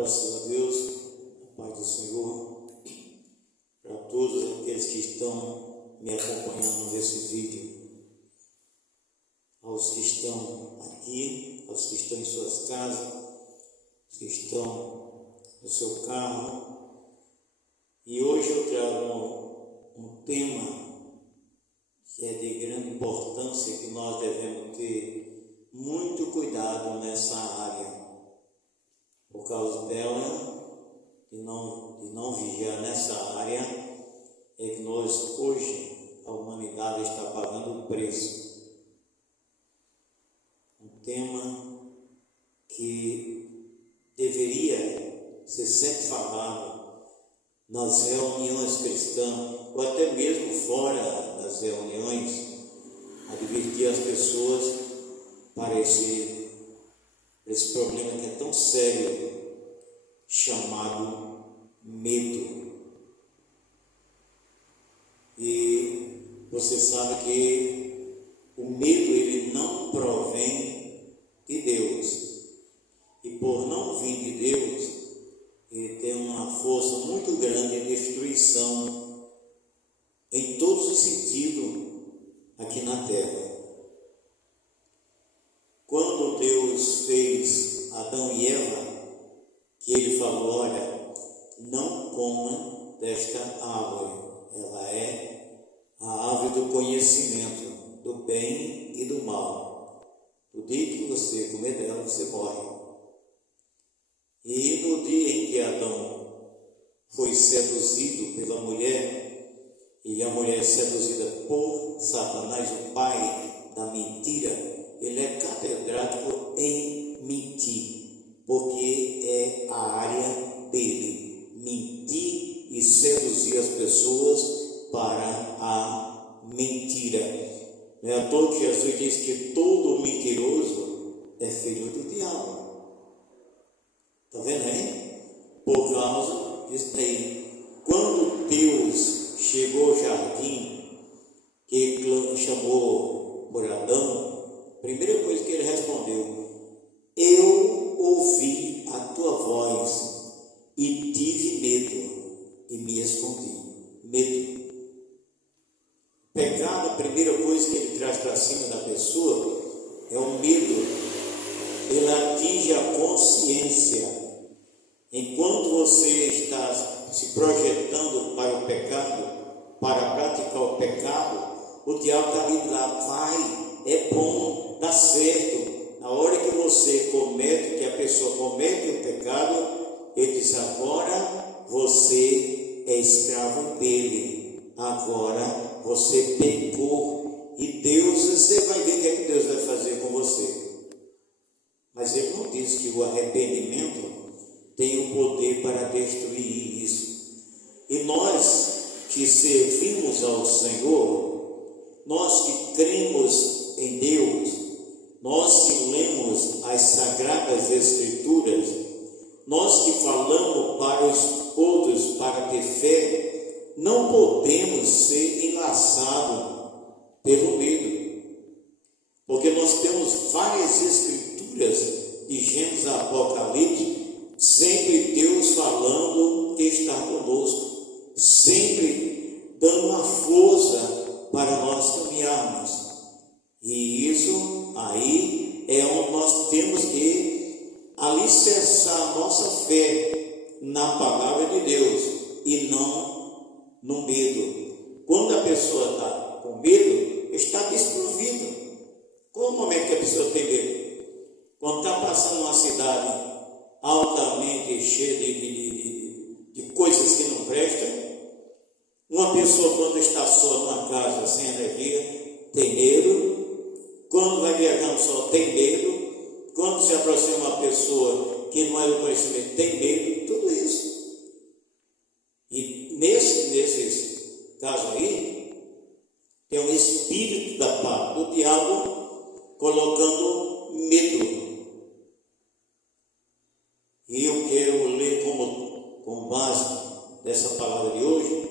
Graças a Deus, a paz do Senhor, para todos aqueles que estão me acompanhando nesse vídeo, aos que estão aqui, aos que estão em suas casas, aos que estão no seu carro. E hoje eu trago um tema que é de grande importância, que nós devemos ter muito cuidado nessa área. Por causa dela, de não vigiar nessa área, é que nós hoje, a humanidade está pagando o preço. Um tema que deveria ser sempre falado nas reuniões cristãs, ou até mesmo fora das reuniões, advertir as pessoas para esse problema que é tão sério, chamado medo. E você sabe que o medo, ele não provém de Deus, e por não vir de Deus, ele tem uma força muito grande de destruição em todos os sentidos aqui na terra. Quando Deus fez Adão e Eva, que ele falou: olha, não coma desta árvore, ela é a árvore do conhecimento do bem e do mal. No dia que você comer dela, você morre. E no dia em que Adão foi seduzido pela mulher, e a mulher seduzida por Satanás, o pai da mentira, ele é catedrático em mentir, porque é a área dele, mentir e seduzir as pessoas para a mentira. Não é à toa que Jesus diz que todo mentiroso é filho do diabo. Está vendo aí? Por causa disso aí. Quando Deus chegou ao jardim, que chamou por Adão, a primeira coisa que ele respondeu: eu ouvi a tua voz e tive medo e me escondi. Medo. Pecado, a primeira coisa que ele traz para cima da pessoa é o medo. Ele atinge a consciência. Enquanto você está se projetando para o pecado, para praticar o pecado, o diabo está ali lá: vai, é bom, dá certo. Na hora que você comete, que a pessoa comete o pecado, ele diz: agora você é escravo dele, agora você pecou, e Deus, você vai ver o que é que Deus vai fazer com você. Mas ele não diz que o arrependimento tem o poder para destruir isso. E nós que servimos ao Senhor, nós que cremos em Deus, nós que lemos as Sagradas Escrituras, nós que falamos para os outros para ter fé, não podemos ser enlaçados pelo medo, porque nós temos várias escrituras de Gênesis a Apocalipse, sempre Deus falando que está conosco, sempre dando uma força para nós caminharmos. E isso aí é onde nós temos que alicerçar a nossa fé na palavra de Deus e não no medo. Quando a pessoa está com medo, está desprovida. Qual o momento que a pessoa tem medo? Quando está passando uma cidade altamente cheia de coisas que não prestam. Uma pessoa, quando está só numa casa sem energia, tem medo. Quando vai viajando só, tem medo. Quando se aproxima uma pessoa que não é do conhecimento, tem medo. Tudo isso. E nesses casos aí, tem um espírito da parte do diabo colocando medo. E eu quero ler com base dessa palavra de hoje,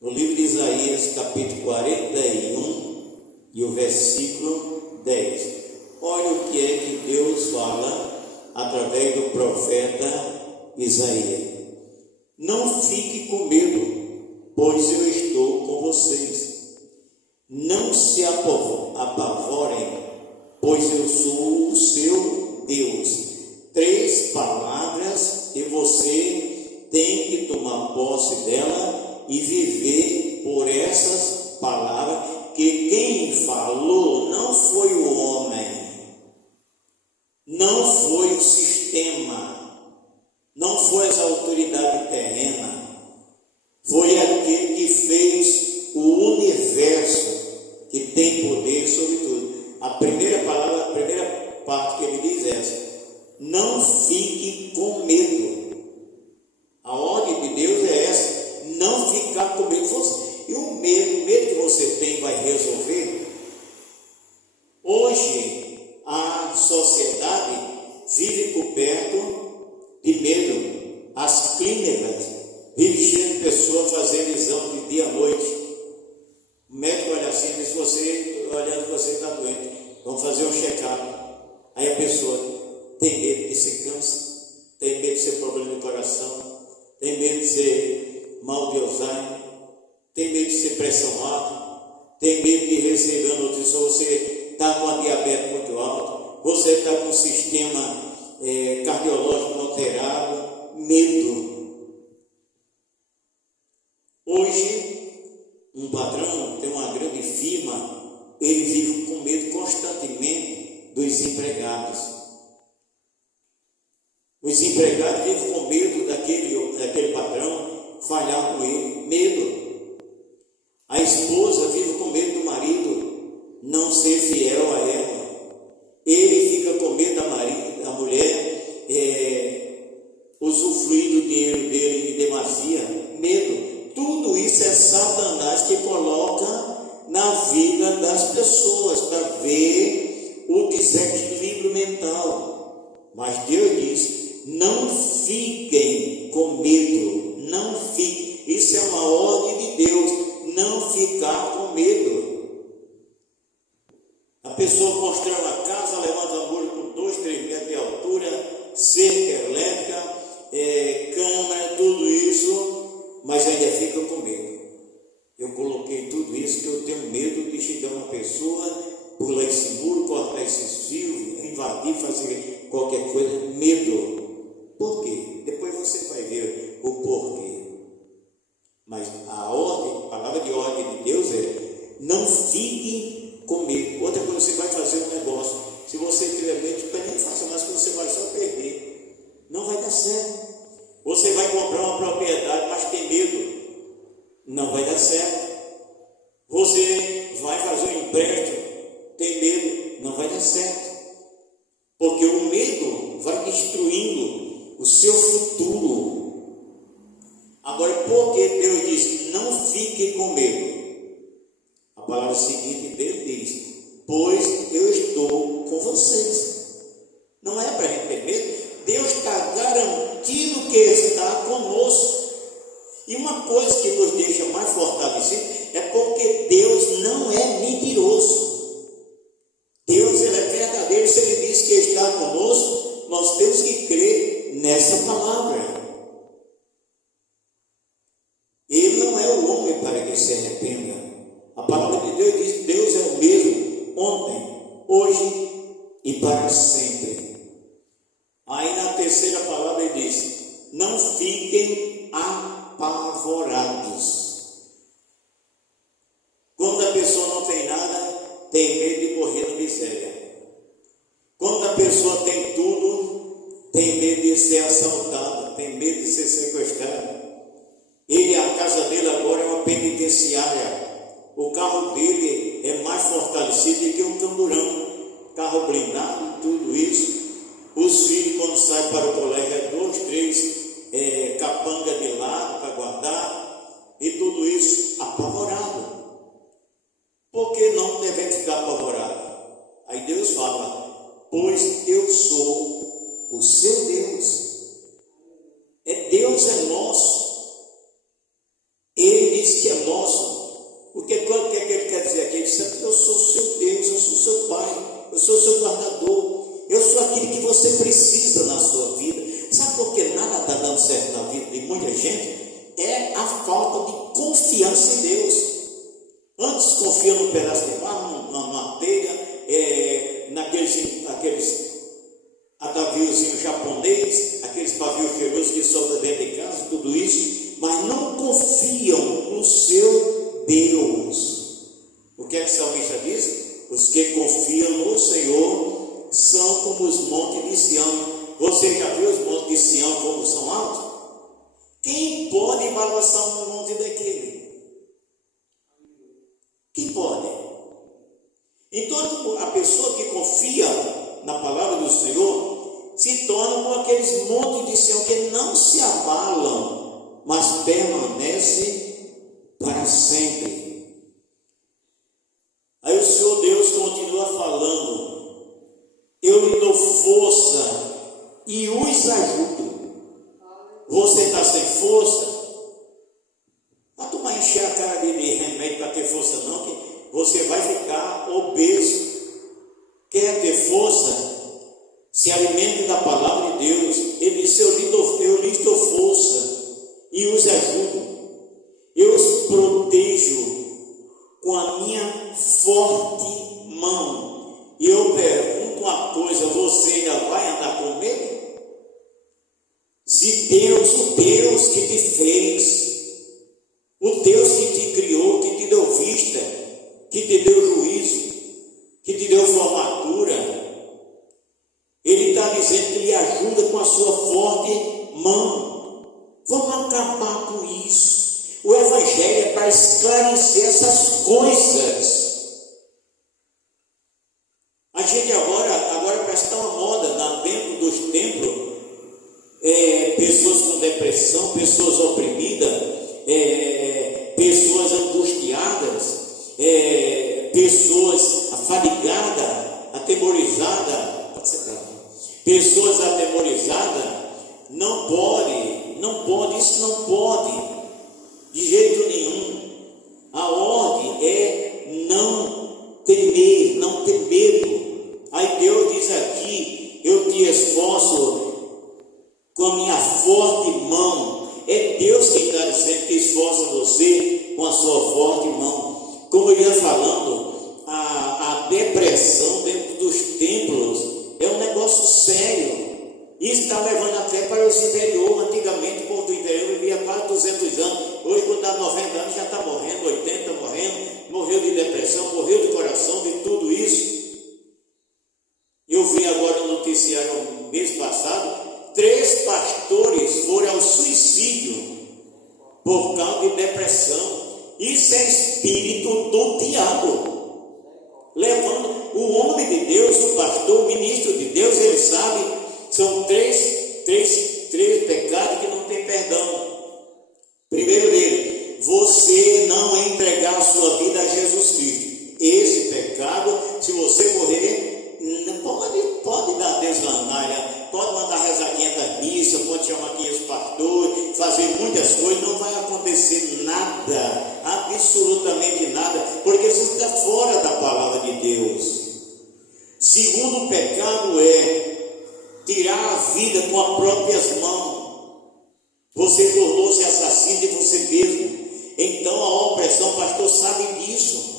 no livro de Isaías, capítulo 41, e o versículo 10. Olha o que é que Deus fala através do profeta Isaías: não fique com medo, pois eu estou com vocês. Não se apavorem, pois eu sou o seu Deus. 3 palavras e você tem que tomar posse dela e viver por essas palavras, que quem falou não foi o homem, não foi o sistema, não foi as autoridades terrenas, foi aquele que fez o universo, que tem poder sobre tudo. A primeira palavra, a primeira parte que ele diz é essa: não fique com medo. A ordem de Deus é essa: não ficar com medo. E o medo que você tem vai resolver? Hoje a sociedade vive coberto de medo. As clínicas vivem cheias de pessoas fazendo exame de dia à noite. O médico olha assim e diz: você está doente, vamos fazer um check-up. Aí a pessoa tem medo de ser câncer, tem medo de ser problema de coração, tem medo de ser mal de Alzheimer, tem medo de ser pressão alta, tem medo de receber a notícia: você está com a diabetes muito alta, você está com o sistema cardiológico alterado. Medo. Hoje, um patrão tem uma grande firma, ele vive com medo constantemente dos empregados. Os empregados vivem com medo daquele patrão falhar com ele. Medo. A esposa vive com medo do marido não ser fiel a ela. Ele fica com medo da mulher usufruir do dinheiro dele em demasia. Medo. Tudo isso é Satanás que coloca na vida das pessoas para ver o desequilíbrio mental. Mas Deus diz: não fiquem com medo, não fiquem. Isso é uma ordem de Deus: não ficar com medo. A pessoa constrói uma casa, levanta muro com 2, 3 metros de altura, cerca elétrica, câmara, tudo isso, mas ainda fica com medo. Eu coloquei tudo isso que eu tenho medo de chegar uma pessoa, pular esse muro, cortar esses fios, invadir, fazer qualquer coisa. Medo. Por quê? Depois você vai ver o porquê. Mas a palavra de ordem de Deus é: não fique com medo. Outra coisa, você vai fazer um negócio, se você tiver medo, nem faça mais, que você vai só perder. Não vai dar certo. Você vai comprar uma propriedade, mas tem medo, não vai dar certo. Você vai fazer um empréstimo, tem medo, não vai dar certo. Porque o medo vai destruindo o seu futuro. Agora, por que Deus diz: não fique com medo? A palavra seguinte dele diz: pois eu estou com vocês. Não é para a gente ter medo. Deus está garantindo que está conosco. E uma coisa que nos deixa mais fortalecidos é porque Deus não é mentiroso. Deus, ele é verdadeiro. Se ele diz que está conosco, nós temos que crer nessa palavra. Ele não é o homem para que se arrependa. A palavra de Deus diz: Deus é o mesmo ontem, hoje e para sempre. Aí na terceira palavra ele diz: não fiquem apavorados. Quando a pessoa não tem nada, tem medo de morrer na miséria. Quando a pessoa tem tudo, tem medo de ser assaltado, tem medo de ser sequestrado. A casa dele agora é uma penitenciária. O carro dele é mais fortalecido do que um camburão, carro blindado, tudo isso. Os filhos, quando saem para o colégio, 2, 3 capanga de lado para guardar, e tudo isso apavorado. Por que não devem ficar apavorados? Aí Deus fala: pois eu sou o seu Deus. Deus é nosso. Ele diz que é nosso. O que é que ele quer dizer aqui? Ele diz: eu sou o seu Deus, eu sou o seu Pai, eu sou o seu guardador, eu sou aquele que você precisa na sua vida. Sabe por que nada está dando certo na vida de muita gente é a falta de confiança em Deus. Antes confia num pedaço de barro, numa telha, naqueles ataviozinhos japonês, aqueles pavios cheirosos que sobram dentro de casa, tudo isso, mas não confiam no seu Deus. O que é que o salmista diz? Os que confiam no Senhor são como os montes de Sião. Você já viu os montes de Sião como são altos? Quem pode balançar um monte daquele? Quem pode? Então a pessoa que confia na palavra do Senhor se torna como aqueles montes de Sião que não se abalam, mas permanecem para sempre. Aí o Senhor Deus continua falando: eu lhe dou força e os ajudo. Você está sem força? Não tu vai encher a cara de remédio para ter força não, que você vai ficar obeso. Quer ter força? Se alimente da palavra de Deus. Ele disse: eu lhe dou força e os ajudo. Eu os protejo com a minha forte mão. E eu pergunto uma coisa: você ainda vai andar com medo? Se Deus, o Deus que te fez, o Deus que te criou, que te deu vista, que te deu juízo, que te deu formatura, Ele está dizendo que lhe ajuda com a sua forte mão. Vamos acabar com isso. O Evangelho é para esclarecer essas coisas. A gente agora parece que está uma moda dentro dos templos, pessoas com depressão, pessoas oprimidas, pessoas angustiadas, pessoas afadigadas, atemorizadas. Pessoas atemorizadas. Não pode, isso não pode. De jeito nenhum. A ordem é não temer, não ter medo. Aí Deus diz aqui: eu te esforço com a minha forte mão. É Deus quem está dizendo que esforça você com a sua forte mão. Como eu ia falando, a depressão dentro dos templos é um negócio sério. Isso está levando até para os interior. Antigamente o povo do interior vivia quase 200 anos. Hoje, quando dá 90 anos, já está morrendo, 80 morrendo, morreu de depressão, morreu de coração, de tudo isso. Eu vi agora no noticiário mês passado, 3 pastores foram ao suicídio por causa de depressão. Isso é espírito do diabo, levando o homem de Deus, o pastor, o ministro de Deus. Ele sabe, são três pecados que não tem perdão. Primeiro dele, você não entregar a sua vida a Jesus Cristo. Esse pecado, se você morrer, pode dar Deus lanalha, pode mandar rezar 500 missas, pode chamar 500 pastores, fazer muitas coisas, não vai acontecer nada, absolutamente nada, porque você está fora da palavra de Deus. Segundo pecado é tirar a vida com as próprias mãos. Você tornou-se assassino de você mesmo. Então a opressão, o pastor sabe disso.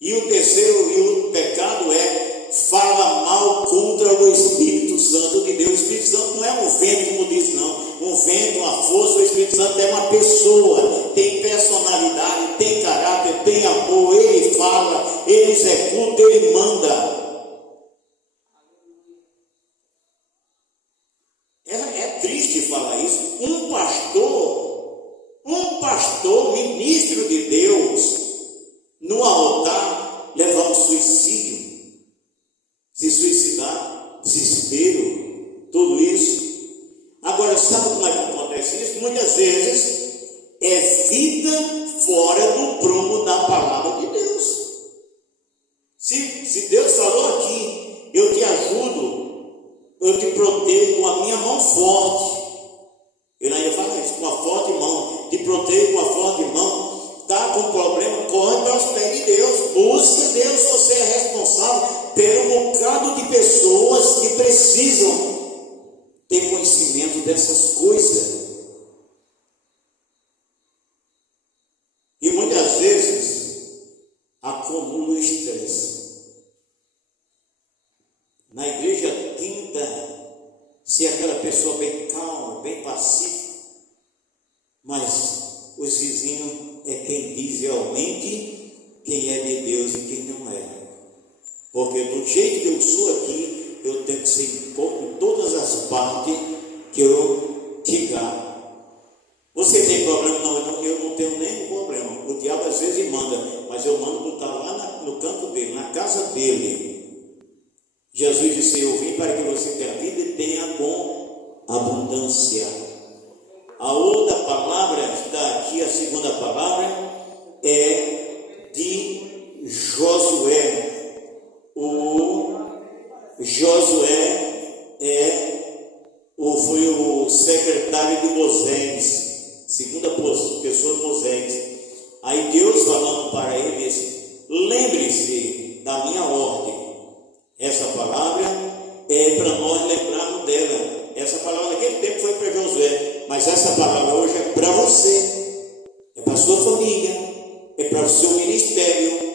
E o terceiro pecado é fala mal contra o Espírito Santo de Deus. O Espírito Santo não é um vento, como diz, não. Um vento, uma força. O Espírito Santo é uma pessoa, tem personalidade, tem caráter, tem amor. Ele fala, ele executa, ele manda. É triste falar isso. Um pastor, ministro de Deus, no altar, levar um suicídio, se suicidar, desespero, tudo isso. Agora, sabe como é que acontece isso? Muitas vezes é vida fora do prumo da palavra de Deus. Se Deus falou aqui, eu te ajudo, eu te protejo com a minha mão forte. Ele ainda fala isso, com a forte mão, te protejo com a forte mão. Está com problema, corre para os pés de Deus, busca Deus. Você é responsável pelo bocado de pessoas que precisam ter conhecimento dessas coisas. igreja tenta ser aquela pessoa bem calma, bem pacífica, mas os vizinhos é quem diz realmente quem é de Deus e quem não é. Porque do jeito que eu sou aqui, eu tenho que ser em todas as partes que eu chegar. Você tem problema? Não, eu não tenho nenhum problema. O diabo às vezes manda, mas eu mando estar lá no canto dele, na casa dele. Jesus disse: eu vim para que você tenha vida e tenha com abundância. A outra palavra está aqui, a segunda palavra é de Josué. O Josué foi o secretário de Moisés, segunda pessoa de Moisés. Aí Deus falando para ele disse: lembre-se da minha ordem. Essa palavra é para nós lembrarmos dela. Essa palavra naquele tempo foi para Josué, mas essa palavra hoje é para você, é para a sua família, é para o seu ministério,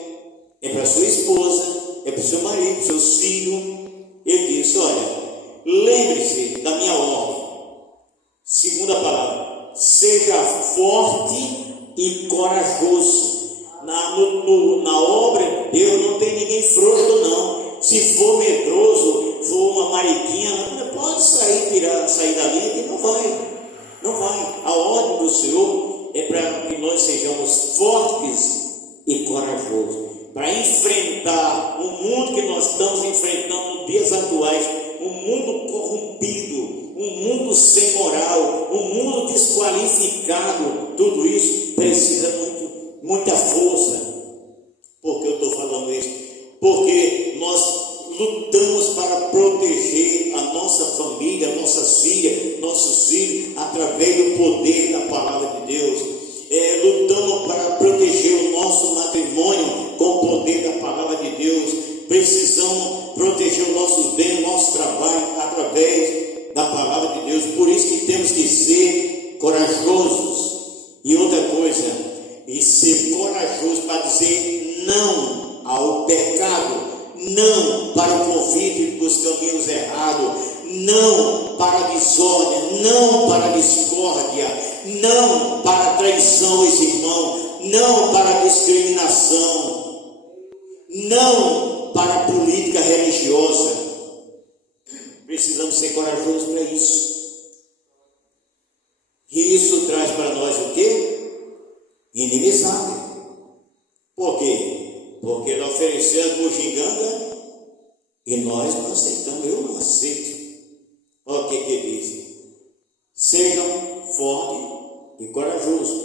é para a sua esposa, é para o seu marido, para os seus filhos. Ele disse: olha, lembre-se da minha ordem. Segunda palavra: seja forte e corajoso. Na obra de Deus não tem ninguém frouxo, não. Se for medroso, for uma mariquinha, não pode sair dali, que não vai. A ordem do Senhor é para que nós sejamos fortes e corajosos, para enfrentar o mundo que nós estamos enfrentando nos dias atuais, um mundo corrompido, um mundo sem moral, um mundo desqualificado. Tudo isso precisa muita força. Por que eu estou falando isso? Porque nós lutamos para proteger a nossa família, nossas filhas, nossos filhos, através do poder da palavra de Deus. Lutamos para proteger o nosso matrimônio com o poder da palavra de Deus. Precisamos proteger os nossos bens, o nosso trabalho, através da palavra de Deus. Por isso que temos que ser corajosos. E outra coisa, e ser corajoso para dizer não ao pecado, não para o convite dos caminhos errados, não para a desordem, não para a discórdia, não para a traição aos irmãos, não para a discriminação, não para a política religiosa. Precisamos ser corajosos para isso. E isso traz para nós o quê? Inimizade. Por quê? Porque nós oferecemos bugiganga e nós não aceitamos. Eu não aceito. Olha o que diz: sejam fortes e corajosos,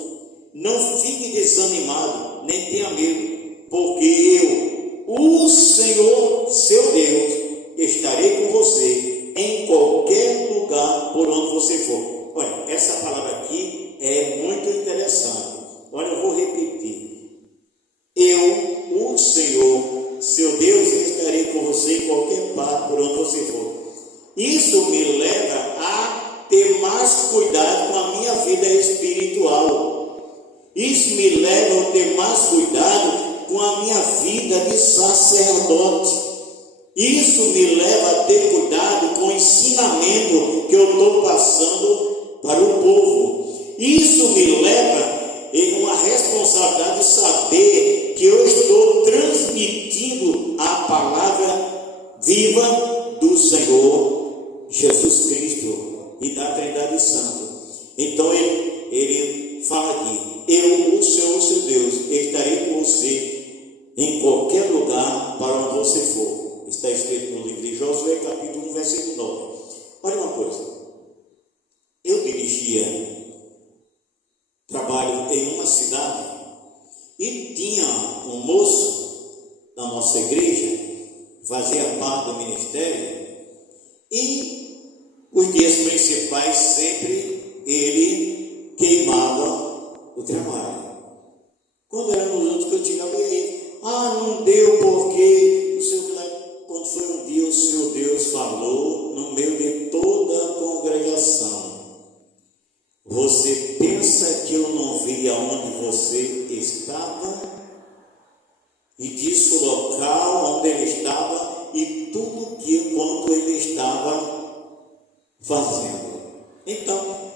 não fique desanimado, nem tenha medo, porque eu, o Senhor seu Deus, estarei com você em qualquer lugar por onde você for. Olha, essa palavra aqui é muito interessante. Olha, eu vou repetir: eu, o Senhor seu Deus, estarei com você em qualquer parte por onde você for. Isso me leva a ter mais cuidado com a minha vida espiritual. Isso me leva a ter mais cuidado com a minha vida de sacerdote. Isso me leva a ter cuidado com o ensinamento que eu estou passando para o povo. Isso me leva a uma responsabilidade de saber que eu estou transmitindo a palavra viva do Senhor Jesus Cristo e da Trindade Santa. Então ele fala aqui: eu, o Senhor seu Deus, estarei com você em qualquer lugar para onde você for. Está escrito no livro de Josué, capítulo 1, versículo 9. Olha uma coisa: eu dirigia trabalho em uma cidade e tinha um moço da nossa igreja, fazia parte do ministério, e os dias principais sempre ele queimava o trabalho. Quando era nos outros que eu chegava e aí, não deu porque não sei o que lá. Quando foi um dia, o Senhor Deus falou no meio de toda a congregação: você pensa que eu não vi aonde você estava? E disse o local onde ele estava e tudo que quanto fazendo. Então,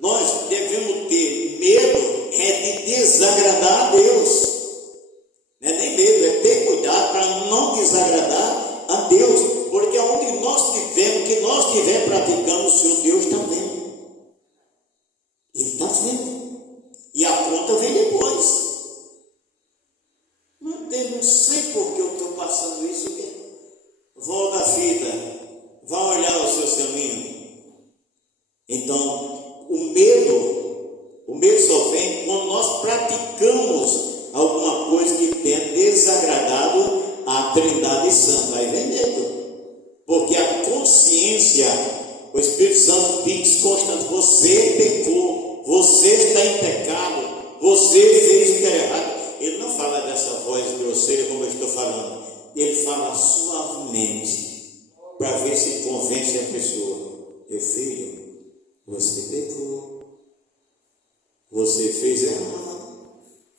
nós devemos ter medo de desagradar a Deus. Não é nem medo, é ter cuidado para não desagradar a Deus, porque onde nós estivermos, o que nós estivermos praticando, o Senhor Deus está vendo. Ele está vendo. E a conta vem depois. Meu Deus, não sei por que eu estou passando isso. Volta a fita, vá olhar o seu caminho. Então, o medo só vem quando nós praticamos alguma coisa que tenha desagradado a Trindade Santa. Aí vem medo, porque a consciência, o Espírito Santo diz constante: você pecou, você está em pecado, você fez o que era errado. Ele não fala dessa voz grosseira como eu estou falando, ele fala suavemente, para ver se convence a pessoa. Meu filho, você pecou, você fez errado,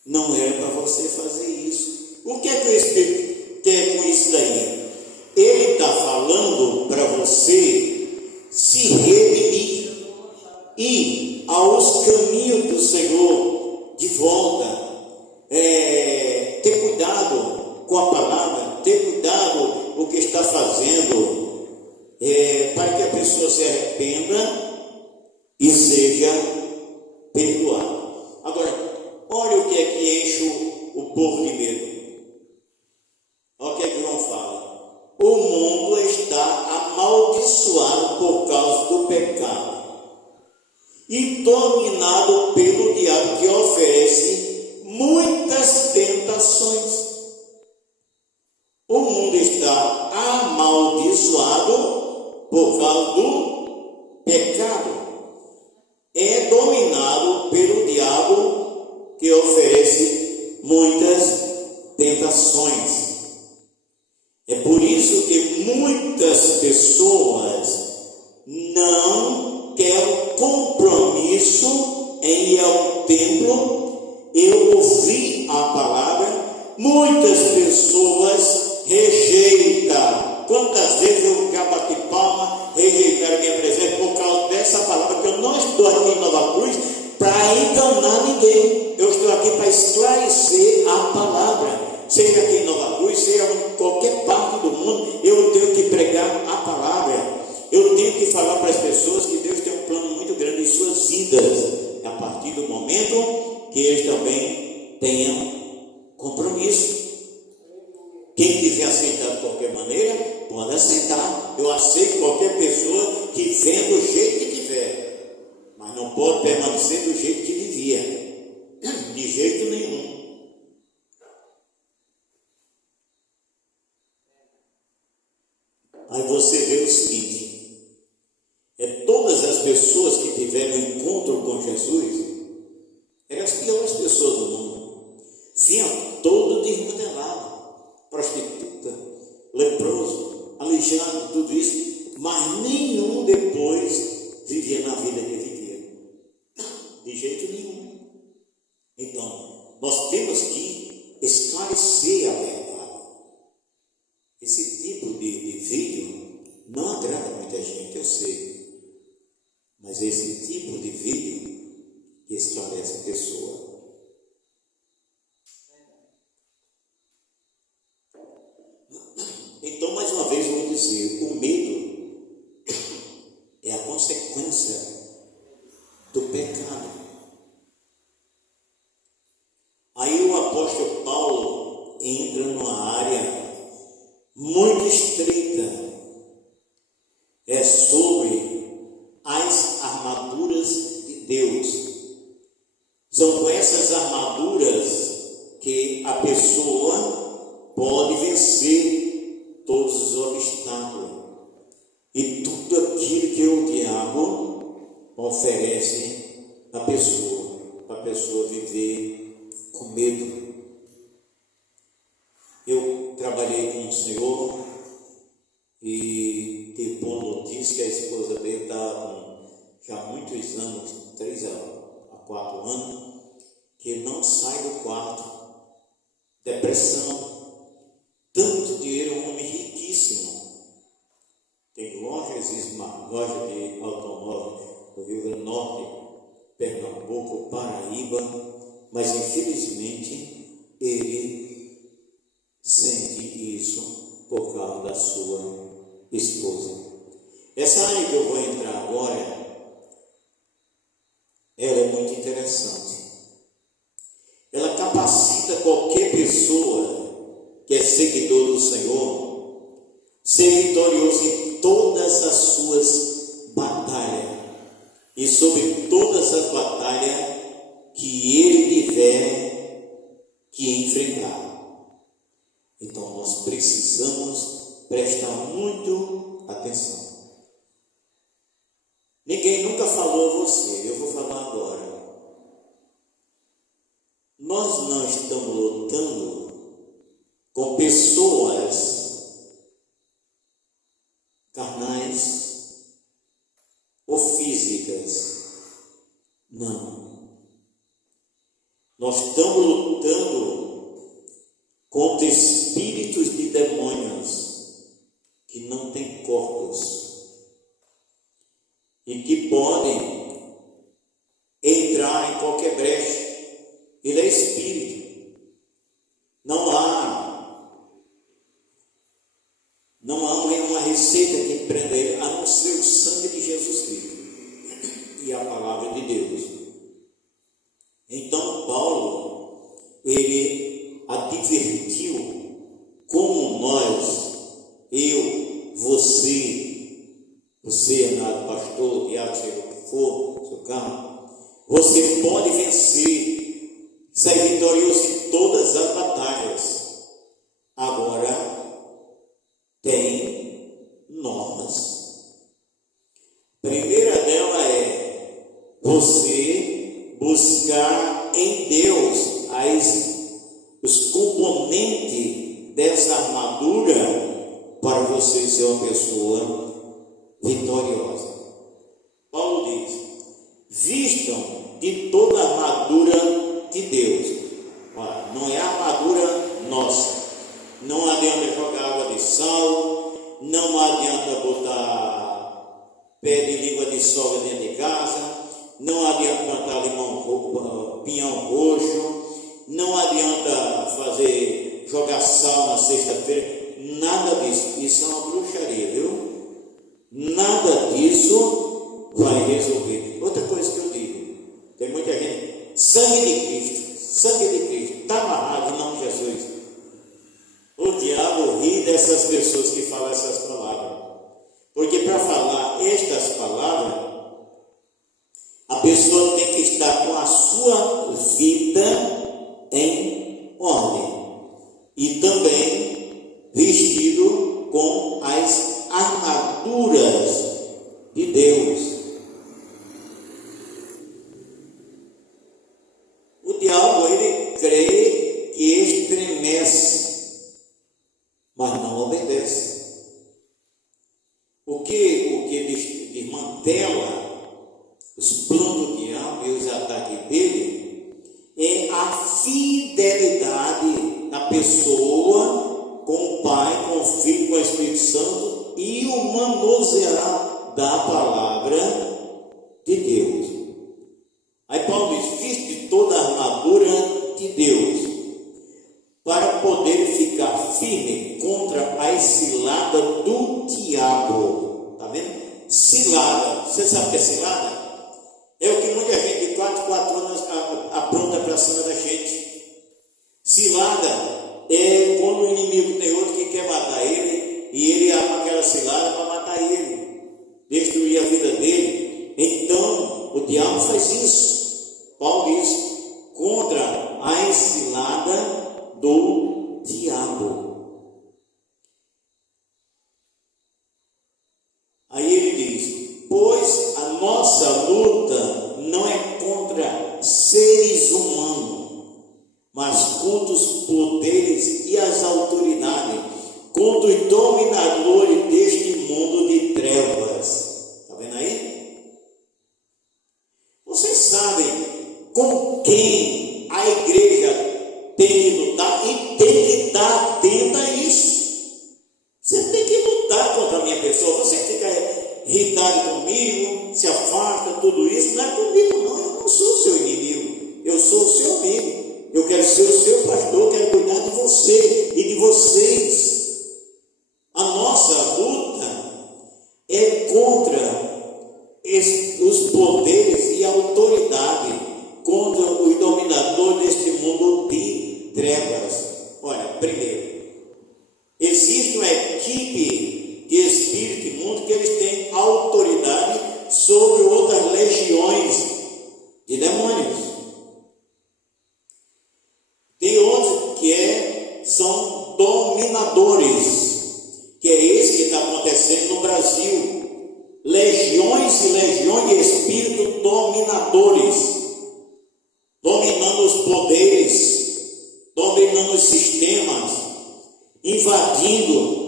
não era para você fazer isso. O que é que o Espírito quer com isso daí? Ele está falando para você se redimir, ir aos caminhos do Senhor de volta, ter cuidado com a palavra, ter cuidado com o que está fazendo, para que a pessoa se arrependa e seja perdoada. Agora, olha o que é que enche o povo de medo. Olha o que é que João fala: o mundo está amaldiçoado por causa do pecado e dominado pelo diabo, que oferece muitas tentações. O mundo está amaldiçoado por causa do pecado. É dominado pelo diabo, que oferece muitas tentações. É por isso que muitas pessoas não querem compromisso em ir ao templo e ouvir a palavra. Muitas pessoas rejeitam. Quantas vezes eu já bati palma, rejeitaram minha presença por causa dessa palavra, que eu não estou aqui em Nova Cruz para enganar ninguém. Eu estou aqui para esclarecer a palavra. Seja aqui em Nova Cruz, seja em qualquer parte do mundo, eu tenho que pregar a palavra. Eu tenho que falar para as pessoas que Deus tem um plano muito grande em suas vidas, a partir do momento que eles também tenham compromisso. Quem quiser aceitar de qualquer maneira, pode aceitar. Eu aceito qualquer pessoa que venha do jeito que tiver, mas não pode permanecer do jeito que vivia, de jeito nenhum. Aí você vê o seguinte: todas as pessoas que tiveram encontro com Jesus eram as piores pessoas do mundo. Vinha todo desmantelado, prostituta, leproso, aleijado, tudo isso, mas nenhum depois vivia na vida que vivia, de jeito nenhum. Então, nós temos que esclarecer a verdade. Esse tipo de vídeo não agrada muita gente, eu sei, mas esse tipo de vídeo que esclarece a pessoa. Então, mais uma vez, eu vou dizer: o medo é a consequência do pecado. Aí o apóstolo Paulo entra numa área muito estreita, é sobre as armaduras de Deus. São com essas armaduras que a pessoa pode vencer todos os obstáculos e tudo aquilo que o diabo oferece à pessoa, para a pessoa viver com medo. Eu trabalhei com o Senhor e tive boa notícia que a esposa dele está já há muitos anos, 3 a 4 anos, que não sai do quarto. Depressão, tanto dinheiro, um homem riquíssimo, tem lojas de automóvel no Rio Grande do Norte, Pernambuco, Paraíba, mas infelizmente ele sente isso por causa da sua esposa. Essa área que eu vou entrar agora, ela é muito interessante. Ela capacita qualquer pessoa que é seguidor do Senhor ser vitorioso em todas as suas batalhas e sobre todas as batalhas que ele tiver que enfrentar. Então nós precisamos prestar muito atenção. Ninguém nunca falou a você, eu vou falar agora. Nós não estamos lutando com pessoas carnais ou físicas. Não. Nós estamos lutando contra espíritos de demônios que não têm corpos e que podem entrar em qualquer brecha. Ele é espírito. Não há uma receita que prenda ele, a não ser o sangue de Jesus Cristo e a palavra de Deus. Então Paulo, ele advertiu como nós, eu, você, amado pastor, diácono, seja o que for, seu carro, você pode vencer, ser vitorioso em todas as batalhas. Agora, tem normas. A primeira dela é você buscar em Deus os componentes dessa armadura para você ser uma pessoa vitoriosa. Paulo diz: vistam de toda a armadura de Deus. Olha, não é a armadura nossa. Não adianta jogar água de sal, não adianta botar pé de língua de sogra dentro de casa, não adianta plantar pinhão roxo, não adianta jogar sal na sexta-feira, nada disso. Isso é uma bruxaria, viu? Nada disso vai resolver. Outra coisa que eu digo, tem muita gente, sangue de Cristo, está amarrado em nome de Jesus. O diabo ri dessas pessoas que falam essas palavras, porque para falar estas palavras, a pessoa tem que estar com a sua vida em ordem e também vestido com as armaduras de Deus. O diabo, ele crê que estremece, mas não obedece. O que desmantela os planos do diabo e os ataques dele é a fidelidade da pessoa com o Pai, com o Filho, com o Espírito Santo e o manusear da palavra de Deus. Aí Paulo diz: viste toda a armadura de Deus para poder ficar firme contra a cilada do diabo. Está vendo? Cilada. Você sabe o que é cilada? É o que muita gente de 4 anos apronta para cima da gente. Cilada é quando o inimigo tem outro que quer matar ele e ele arma aquela cilada para matar ele, destruir a vida dele. Então o diabo faz isso. Paulo diz: contra a cilada do diabo. Aí ele diz: pois a nossa luta não é contra seres humanos, mas contra os poderes e as autoridades, contra os dominadores deste mundo de trevas. Está vendo aí? Vocês sabem com quem a igreja tem que lutar e tem que estar atenta a isso. Você tem que lutar contra a minha pessoa. Você que irritado comigo, se afasta, tudo isso, não é comigo não, eu não sou seu inimigo, eu sou o seu amigo, eu quero ser o seu pastor, quero cuidar de você e de vocês. A nossa luta é contra os poderes e a autoridade, contra o dominador deste mundo de trevas. Olha, primeiro, existe uma equipe de espírito imundo que eles têm autoridade sobre outras legiões de demônios. Tem outros que são dominadores, que é esse que está acontecendo no Brasil. Legiões e legiões de espíritos dominadores, dominando os poderes, dominando os sistemas, invadindo.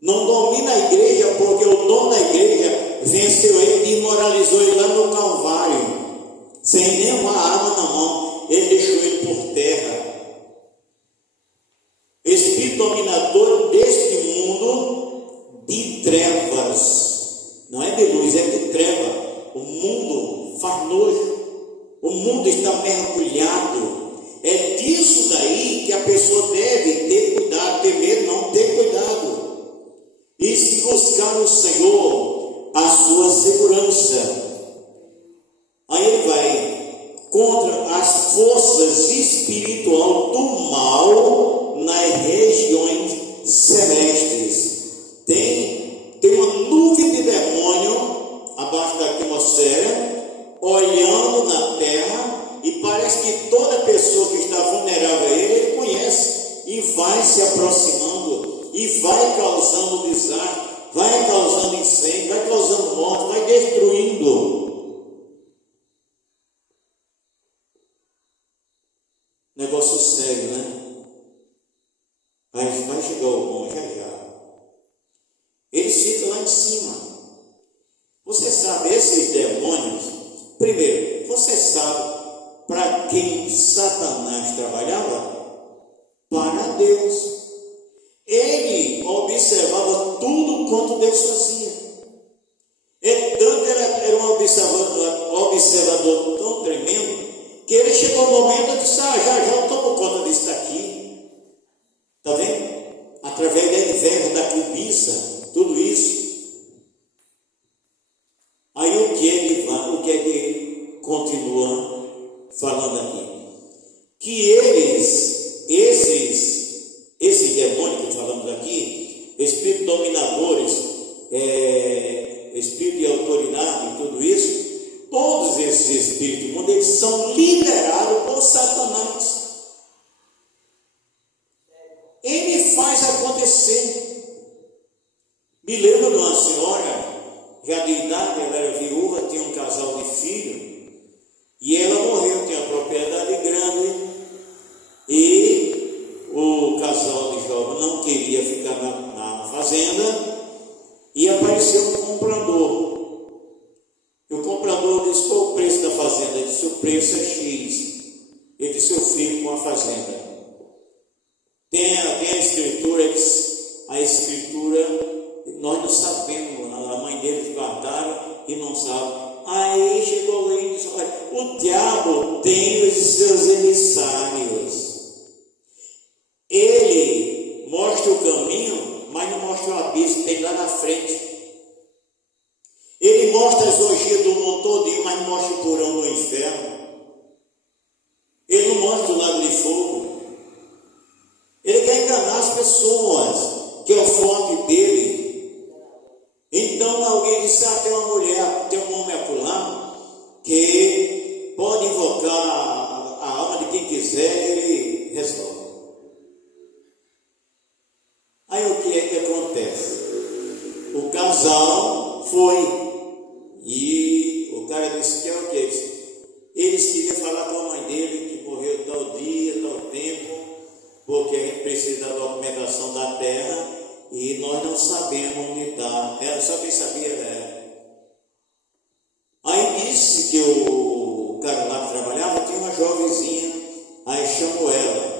Não domina a igreja, porque o dono da igreja venceu ele e imoralizou ele lá no Calvário, sem nenhuma arma na mão, ele deixou ele por terra. Espírito dominador deste mundo de trevas, não é de luz, é de treva. O mundo faz nojo, o mundo está mergulhado. É disso daí que a pessoa deve ter cuidado, ter medo, não ter cuidado. E se buscar no Senhor a sua segurança, aí ele vai contra as forças espirituais do mal nas regiões celestes. Tem uma nuvem de demônio abaixo da atmosfera, olhando na terra, e parece que toda pessoa que está vulnerável a ele conhece, e vai se aproximando, e vai causando desastre, vai causando incêndio, vai causando morte, vai destruindo. Negócio sério, né? Mas vai chegar o bom já. Eles ficam lá em cima. Você sabe, esses demônios, primeiro, você sabe para quem Satanás trabalhava? Para Deus. Ele observava tudo quanto Deus fazia. Tanto era um observador tão tremendo, que ele chegou no momento e disse: já eu tomo conta disso daqui. Está vendo? Através da inveja, da cobiça, tudo isso. Aí o que é que continua falando aqui? Que esses demônios que falamos aqui, espíritos dominadores, espírito de autoridade e tudo isso, todos esses espíritos do mundo, eles são liderados por Satanás. Ele faz acontecer. Me lembro de uma senhora, já de idade, ela era viúva, tinha um casal de filhos, e ela morreu, tinha uma propriedade grande, e o casal de jovem não queria ficar na fazenda, e apareceu um comprador. E o comprador disse: qual o preço da fazenda? Ele disse: o preço é X. Ele disse: eu fico com a fazenda. Tem a escritura, a escritura, nós não sabemos, a mãe deles guardaram e não sabe. Aí chegou alguém e disse: olha, o diabo tem os seus emissários. Ele mostra o caminho, mas não mostra o abismo que tem lá na frente. Ele mostra as orgias do mundo todinho, mas não mostra o porão do inferno. Ele não mostra o lago de fogo. Ele quer enganar as pessoas, que é o forte dele. Então alguém disse: tem uma mulher, tem um homem acolá, que pode invocar a alma de quem quiser, ele resolve. Aí o que é que acontece? O casal foi, e o cara disse: que é o que? Eles queriam falar com a mãe dele, que morreu tal dia, tal tempo, porque a gente precisa da documentação da terra e nós não sabemos onde está. Ela só quem sabia era. Aí disse que o cara lá que trabalhava tinha uma jovenzinha, aí chamou ela.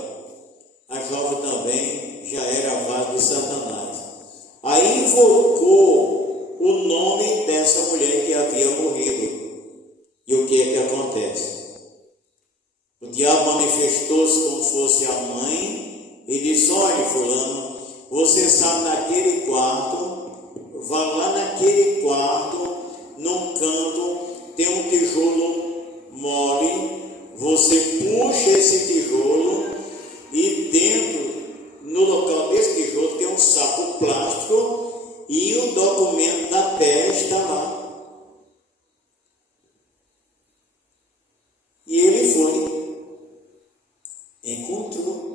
A jovem também já era a vaga de Satanás. Aí invocou o nome essa mulher que havia morrido. E o que é que acontece? O diabo manifestou-se como fosse a mãe e disse: olha, fulano, você sabe, naquele quarto, vá lá naquele quarto, num canto, tem um tijolo mole, você puxa esse tijolo e dentro, no local desse tijolo, tem um saco plástico e o documento da terra está lá. E ele foi, encontrou.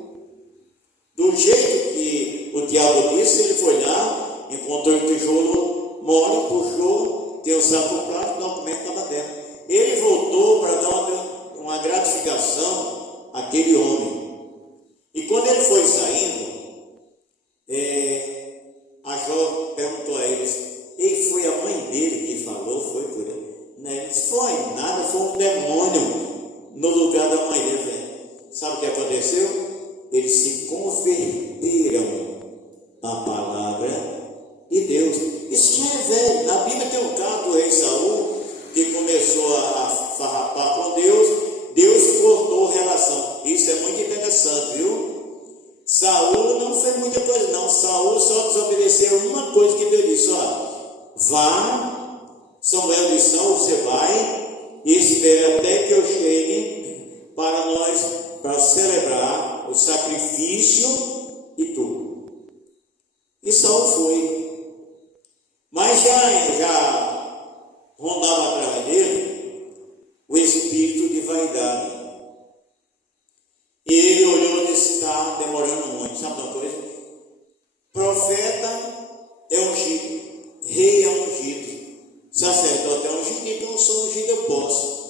Do jeito que o diabo disse, ele foi lá, encontrou o tijolo mole, puxou, tem o saco plástico, o documento estava dentro. Ele voltou para dar uma gratificação àquele homem. E quando ele foi saindo, a Jó perguntou a eles: e foi a mãe dele que falou? Foi por ele? Ele disse: foi nada, foi um demônio no lugar da mãe dele. Sabe o que aconteceu? Eles se converteram à palavra de Deus. Isso já é velho. Na Bíblia tem um caso do rei Saul que começou a farrapar com Deus. Deus cortou relação. Isso é muito interessante, viu? Saul não fez muita coisa, não. Saul só desobedeceu uma coisa que Deus disse: ó, vá. Samuel disse: Saul, você vai e espera até que eu chegue para celebrar o sacrifício e tudo. E Saul foi. Mas já rondava atrás dele o espírito de vaidade. E ele olhou e disse: está demorando muito. Sabe uma coisa? Profeta é ungido, rei é ungido, sacerdote é ungido, então eu sou ungido, eu posso.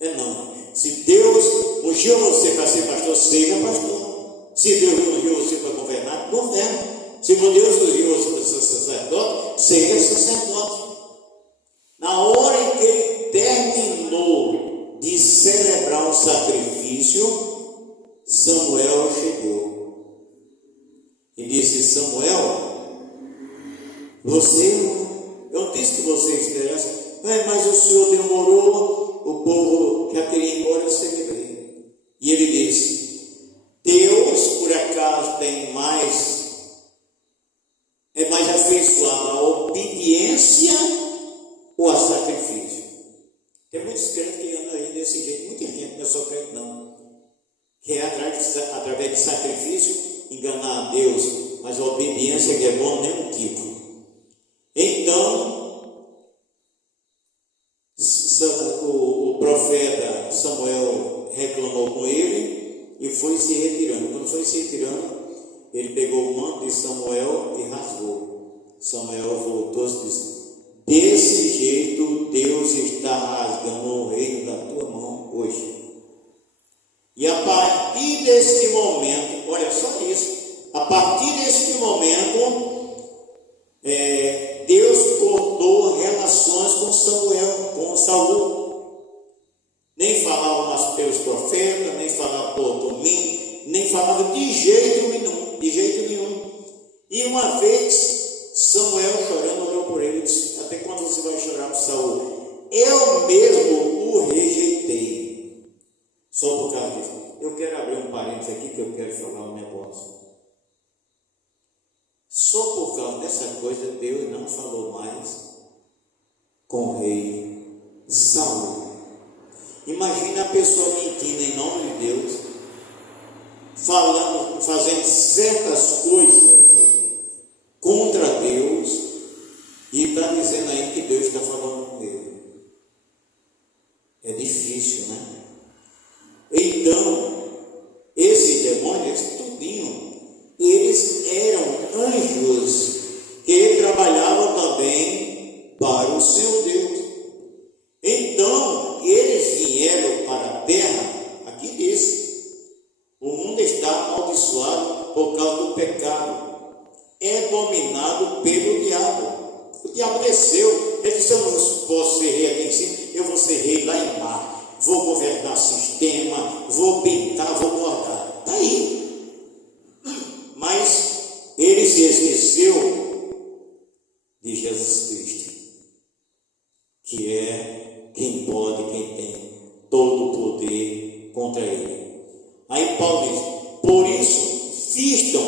Não. Se Deus ungiu você para ser pastor, seja pastor. Se Deus ungiu você para governar, governe. Se Deus ungiu você para ser sacerdote, seja sacerdote. Na hora em que ele terminou de celebrar o sacrifício, Samuel chegou e disse: Samuel, eu disse que você esperasse, mas o senhor demorou, o povo já queria ir embora, eu celebrei. E ele disse: Deus, por acaso, é mais afeiçoado a obediência ou a sacrifício? Tem muitos crentes que andam aí desse jeito, muita gente não é só crente não, que é através de sacrifício enganar a Deus, mas a obediência que é bom nenhum tipo. Então o profeta Samuel reclamou com ele e foi se retirando. Quando foi se retirando, ele pegou o manto de Samuel e rasgou. Samuel voltou e disse: desse jeito Deus está rasgando o reino da tua mão hoje. E a partir desse momento, olha só isso, a partir desse momento, Deus cortou relações com Saul. Nem falava mais pelos profetas, nem falava por domínio, nem falava de jeito nenhum. E uma vez, Samuel chorando olhou por ele e disse: até quando você vai chorar por Saul? Eu mesmo o rejeitei. Só por causa disso. Eu quero abrir um parênteses aqui que eu quero falar um negócio. Só por causa dessa coisa, Deus não falou mais com o rei Saul. Imagina a pessoa mentindo em nome de Deus, fazendo certas coisas contra Deus, e está dizendo aí que Deus está falando com ele. É difícil, né? Então, esses demônios, tudinho, eles eram anjos que trabalhavam também para o seu Deus. Então, eles vieram para a terra, aqui diz, o mundo está amaldiçoado por causa do pecado, é dominado pelo diabo. O diabo desceu, ele disse: eu não posso ser rei aqui em cima, eu vou ser rei lá embaixo. Vou governar sistema, vou pintar, vou bordar. Está aí. Mas ele se esqueceu de Jesus Cristo. que é quem pode, quem tem todo o poder contra ele. Aí Paulo diz: por isso, vistam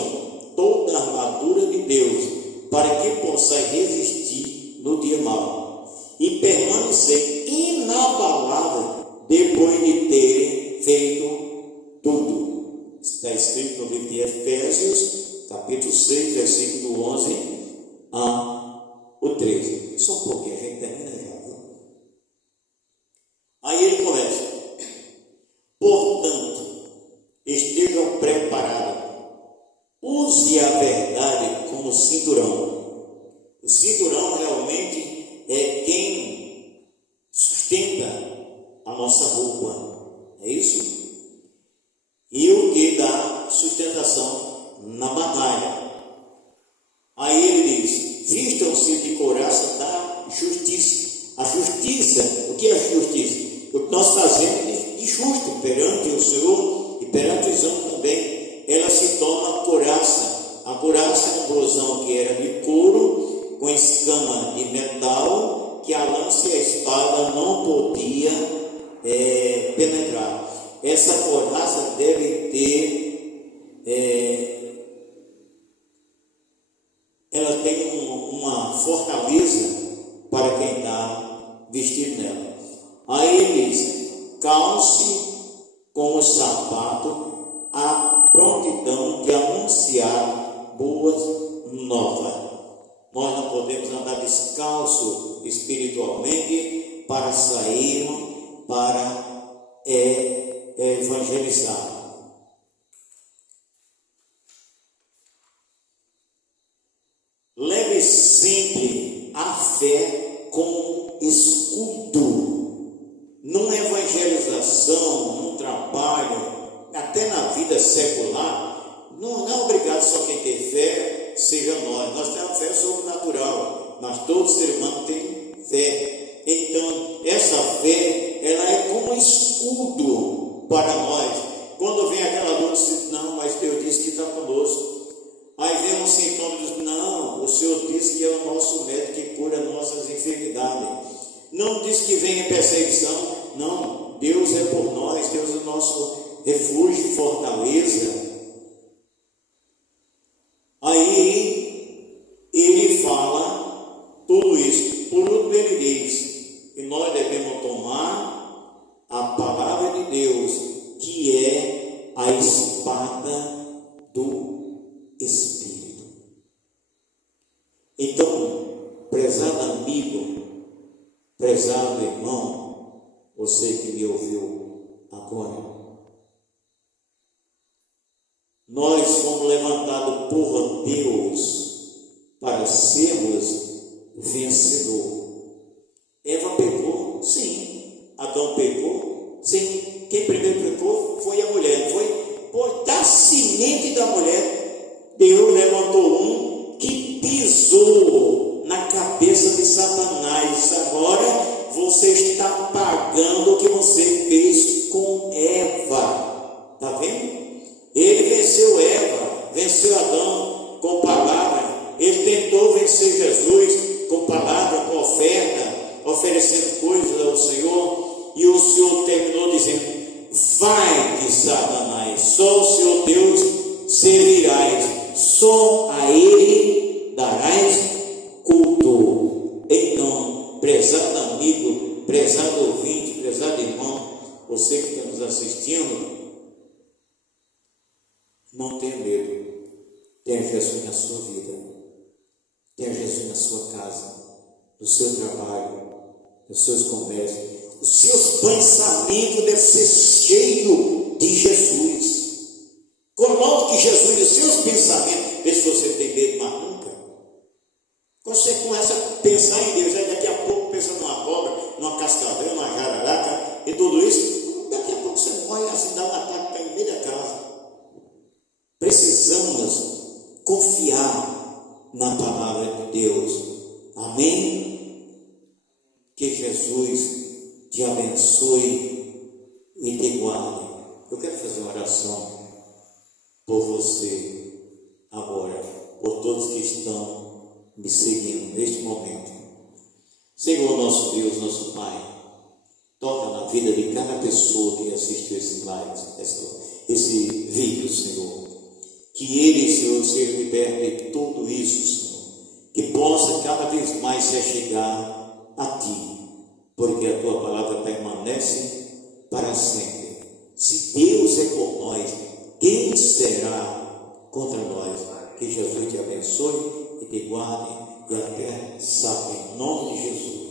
toda a armadura de Deus, para que possais resistir no dia mau, e permanecer inabalável depois de terem feito tudo. Está escrito no livro de Efésios, capítulo 6, versículo 11 a 13. Só um pouquinho, a gente termina já. Aí ele começa: portanto, estejam preparados, use a verdade como cinturão. O cinturão realmente é quem sustenta a nossa roupa, é isso? E o que dá sustentação na batalha. Aí ele diz: vistam-se de couraça da justiça. A justiça, o que é a justiça? O que nós fazemos de justo perante o Senhor e perante os homens também, ela se torna couraça. A couraça é um blusão que era de couro, com escama de metal, que a lança e a espada não podia penetrar. Essa couraça deve ter, ela tem uma fortaleza para quem está vestido nela. Aí ele diz: calce com o sapato a prontidão de anunciar boas novas. Nós não podemos andar descalço espiritualmente para sairmos para evangelizar. Leve sempre a fé como escudo. Numa evangelização, num trabalho, até na vida secular, não é obrigado só quem tem fé seja nós. Nós temos fé sobrenatural, mas todo ser humano tem fé. Então, essa fé, ela é como um escudo para nós. Quando vem aquela luta, diz: não, mas Deus disse que está conosco. Aí vem um sintoma e diz: não, o Senhor disse que é o nosso médico que cura nossas enfermidades. Não diz que vem em perseguição. Não, Deus é por nós, Deus é o nosso refúgio e fortaleza. Aí ele fala tudo isso. Por último ele diz que nós devemos tomar a palavra de Deus, que é a espada do Espírito. Então, prezado amigo, prezado irmão, você que me ouviu agora, nós fomos levantados por Deus para sermos vencedores. Eva pecou? Sim. Adão pecou? Sim. Quem primeiro pecou foi a mulher, não foi? Por da semente da mulher, Deus levantou um que pisou na cabeça de Satanás. Agora você está pagando o que você fez com Eva. Está vendo? Ele venceu Eva, venceu Adão com palavra. Ele tentou vencer Jesus com palavra, com oferta, oferecendo coisas ao Senhor. E o Senhor terminou dizendo: vai de Satanás, só o Senhor Deus servirás, só a Ele darás culto. Então, prezado amigo, prezado ouvinte, prezado irmão, você que está nos assistindo, não tenha medo. Tenha Jesus na sua vida, tenha Jesus na sua casa, no seu trabalho, nos seus comércios. Os seus pensamentos devem ser cheios de Jesus. Coloque Jesus nos seus pensamentos. Vê se você tem medo mais nunca. Quando você começa a pensar em Deus, aí daqui a pouco pensa numa cobra, numa cascavel, numa jararaca e tudo isso, daqui a pouco você morre assim, dá um ataque, cai no meio da casa. Precisamos confiar na palavra de Deus. Amém? Que Jesus te abençoe e te guarde. Eu quero fazer uma oração por você agora, por todos que estão me seguindo neste momento. Senhor, nosso Deus, nosso Pai, toca na vida de cada pessoa que assistiu esse vídeo, Senhor. Que ele, Senhor, seja liberto de tudo isso, Senhor. Que possa cada vez mais se achegar a Ti, porque a Tua palavra permanece para sempre. Se Deus é por nós, quem será contra nós? Que Jesus te abençoe e te guarde e até salve, em nome de Jesus.